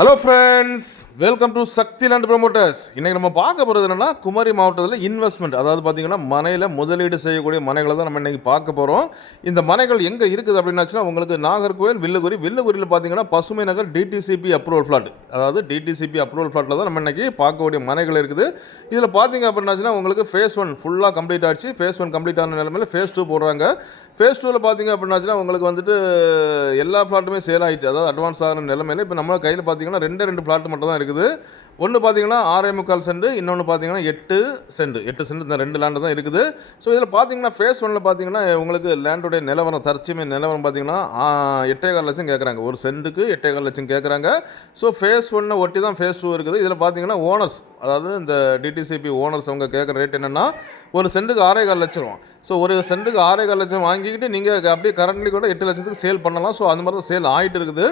Hello friends, welcome to Shakti land promoters. இன்றைக்கி நம்ம பார்க்க போகிறது என்னென்னா, குமரி மாவட்டத்தில் இன்வெஸ்ட்மெண்ட், அதாவது பார்த்திங்கன்னா மனையில் முதலீடு செய்யக்கூடிய மனைகளை தான் நம்ம இன்றைக்கி பார்க்க போகிறோம். இந்த மனைகள் எங்கே இருக்குது அப்படின்னாச்சுன்னா, உங்களுக்கு நாகர்கோவில் வில்லுகுரியில் பார்த்திங்கன்னா பசுமை நகர் டிடிசிபி அப்ரூவல் ஃப்ளாட், அதாவது டிடிசிபி அப்ரூவல் ஃப்ளாட்டில் தான் நம்ம இன்றைக்கி பார்க்கக்கூடிய மனைகள் இருக்குது. இதில் பார்த்திங்க அப்படின்னாச்சுன்னா உங்களுக்கு ஃபேஸ் 1 ஃபுல்லாக கம்ப்ளீட் ஆகிடுச்சு. ஃபேஸ் 1 கம்ப்ளீட் ஆன நிலைமையில் ஃபேஸ் 2 போடுறாங்க. ஃபேஸ் 2வில் பார்த்திங்க அப்படின்னாச்சுன்னா உங்களுக்கு வந்துட்டு எல்லா ஃப்ளாட்டுமே சேல் ஆகிடுச்சு. அதாவது அட்வான்ஸ் ஆகிற நிலைமையில் இப்போ நம்ம கையில் பார்த்திங்கன்னா ரெண்டு ஃப்ளாட் மட்டும் தான் இருக்குது. ஒன்று பார்த்தீங்கன்னா 6.25 சென்ட், இன்னொன்று பார்த்தீங்கன்னா 8 சென்ட் இந்த 2 லேண்டு தான் இருக்குது. ஸோ இதில் பார்த்தீங்கன்னா ஃபேஸ் 1ல் பார்த்தீங்கன்னா உங்களுக்கு லேண்டுடைய நிலவரம், தற்சமய நிலவரம் பார்த்தீங்கன்னா 8.25 லட்சம் கேட்குறாங்க. ஒரு சென்ட்டுக்கு 8.25 லட்சம் கேட்குறாங்க. ஸோ ஃபேஸ் 1 ஒட்டி தான் ஃபேஸ் 2 இருக்குது. இதில் பார்த்தீங்கன்னா ஓனர்ஸ், அதாவது இந்த டிடிசிபி ஓனர்ஸ் அவங்க கேட்குற ரேட் என்னென்னா, ஒரு சென்ட்டுக்கு 6.25 லட்சம். ஸோ ஒரு சென்ட்டுக்கு 6.25 லட்சம் வாங்கிக்கிட்டு நீங்கள் அப்படியே கரண்ட்லி கூட 8 லட்சத்துக்கு சேல் பண்ணலாம். ஸோ அந்த மாதிரி தான் சேல் ஆகிட்டு இருக்குது.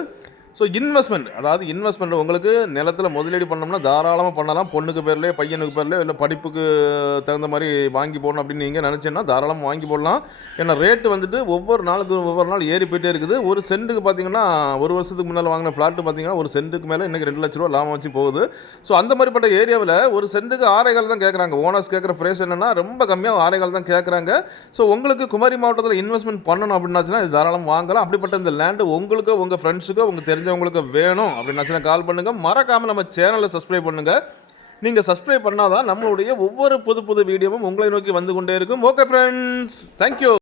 ஸோ இன்வெஸ்ட்மெண்ட் உங்களுக்கு நிலத்தில் முதலீடு பண்ணோம்னா தாராளமாக பண்ணலாம். பொண்ணுக்கு பேர்லேயே, பையனுக்கு பேர்லேயே, இல்லை படிப்புக்கு தகுந்த மாதிரி வாங்கி போடணும் அப்படின்னு நீங்கள் நினச்சேன்னா தாராளமாக வாங்கி போடலாம். ஏன்னா ரேட்டு வந்துட்டு ஒவ்வொரு நாள் ஏறி போயிட்டே இருக்குது. ஒரு சென்ட்டுக்கு பார்த்தீங்கன்னா ஒரு வருஷத்துக்கு முன்னால் வாங்கின ஃப்ளாட்டு பார்த்தீங்கன்னா ஒரு சென்ட்டுக்கு மேலே இன்றைக்கி 2 லட்ச ரூபா லாபம் வச்சு போகுது. ஸோ அந்த மாதிரிப்பட்ட ஏரியாவில் ஒரு சென்ட்டுக்கு 6.25 தான் கேட்குறாங்க. ஓனர்ஸ் கேட்குற ப்ரைஸ் என்னென்னா ரொம்ப கம்மியாக 6.25 தான் கேட்குறாங்க. ஸோ உங்களுக்கு குமரி மாவட்டத்தில் இன்வெஸ்ட்மெண்ட் பண்ணணும் அப்படின்னாச்சுன்னா இது தாராளமாக வாங்கலாம். அப்படிப்பட்ட இந்த லேண்டு உங்களுக்கு, உங்கள் ஃப்ரெண்ட்ஸுக்கோ, உங்கள் தெரிஞ்சவங்களுக்கு வேணும் அப்படின்னாச்சுன்னா கால் பண்ணுங்கள். மறக்காமல் நம்ம சேனலை சப்ஸ்கிரைப் பண்ணுங்கள். நீங்கள் சப்ஸ்கிரைப் பண்ணாதான் நம்மளுடைய ஒவ்வொரு புது வீடியோவும் உங்களை நோக்கி வந்து கொண்டே இருக்கும். Okay friends, thank you.